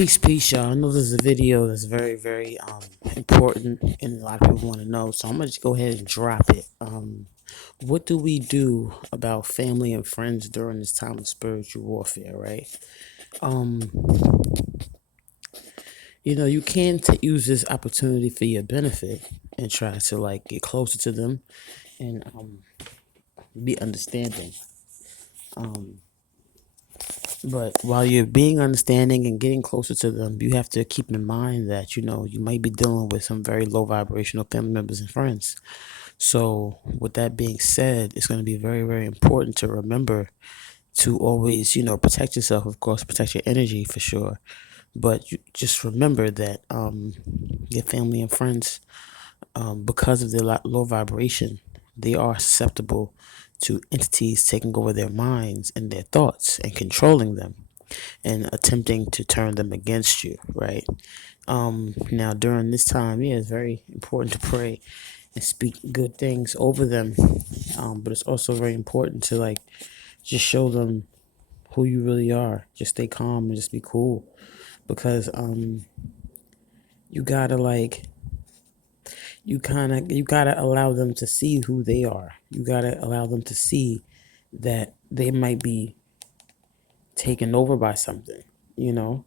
Peace, y'all. I know this is a video that's very important and a lot of people want to know, so I'm gonna just go ahead and drop it. What do we do about family and friends during this time of spiritual warfare, right? Um, you can use this opportunity for your benefit and try to like get closer to them and be understanding. Um, But while you're being understanding and getting closer to them, you have to keep in mind that you might be dealing with some very low vibrational family members and friends. So, with that being said, it's going to be very important to remember to always protect yourself. Of course, protect your energy for sure. But you just remember that your family and friends, because of their low vibration, they are susceptible to entities taking over their minds and their thoughts and controlling them and attempting to turn them against you, right? Now during this time, yeah, it's very important to pray and speak good things over them. But it's also very important to like just show them who you really are. Just stay calm and just be cool. Because you gotta like you gotta allow them to see who they are. You gotta allow them to see that they might be taken over by something, you know?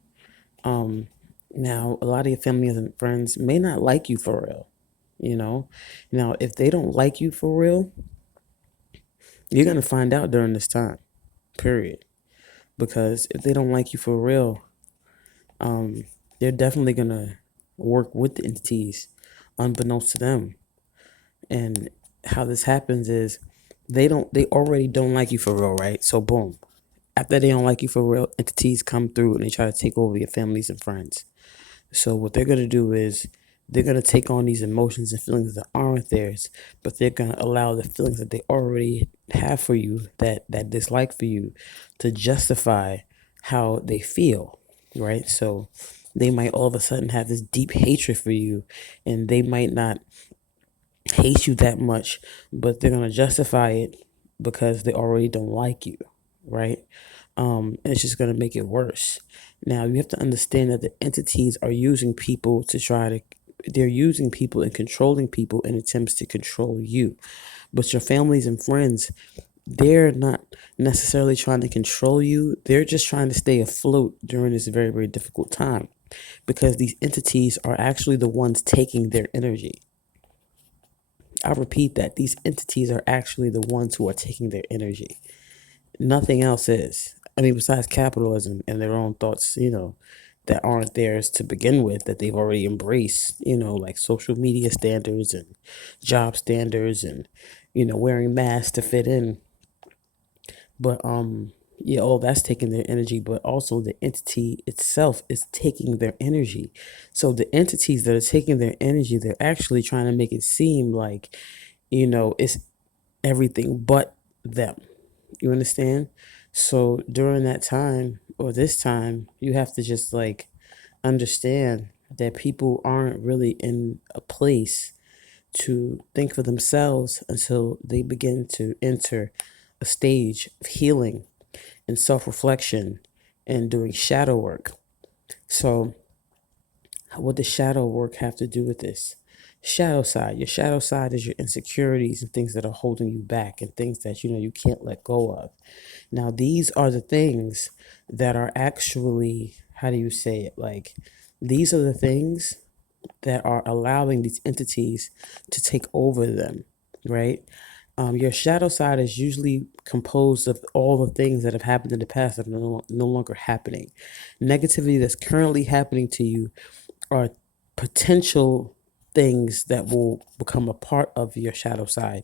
Um, Now, a lot of your family and friends may not like you for real, you know? Now, if they don't like you for real, you're going to find out during this time, period. Because if they don't like you for real, they're definitely going to work with the entities unbeknownst to them. And how this happens is they already don't like you for real, right? So, boom. After they don't like you for real, entities come through and they try to take over your families and friends. So what they're gonna do is they're gonna take on these emotions and feelings that aren't theirs, but they're gonna allow the feelings that they already have for you, that dislike for you, to justify how they feel, right? So they might all of a sudden have this deep hatred for you, and they might not hate you that much, but they're gonna justify it because they already don't like you, right? And it's just gonna make it worse. Now you have to understand that the entities are using people to try to they're using people and controlling people in attempts to control you. But your families and friends, they're not necessarily trying to control you. They're just trying to stay afloat during this very difficult time because these entities are actually the ones taking their energy. I repeat that these entities are actually the ones who are taking their energy. Nothing else is. I mean, besides capitalism and their own thoughts, that aren't theirs to begin with, that they've already embraced, like social media standards and job standards and, wearing masks to fit in. But yeah, all that's taking their energy, but also the entity itself is taking their energy. So the entities that are taking their energy, they're actually trying to make it seem like, it's everything but them. You understand? So during that time or this time, you have to just like understand that people aren't really in a place to think for themselves until they begin to enter a stage of healing and self reflection and doing shadow work. So, what does shadow work have to do with this? Shadow side. Your shadow side is your insecurities and things that are holding you back and things that you can't let go of. Now, these are the things that are actually, how do you say it? Like, these are the things that are allowing these entities to take over them, right? Your shadow side is usually composed of all the things that have happened in the past that are no longer happening. Negativity that's currently happening to you are potential things that will become a part of your shadow side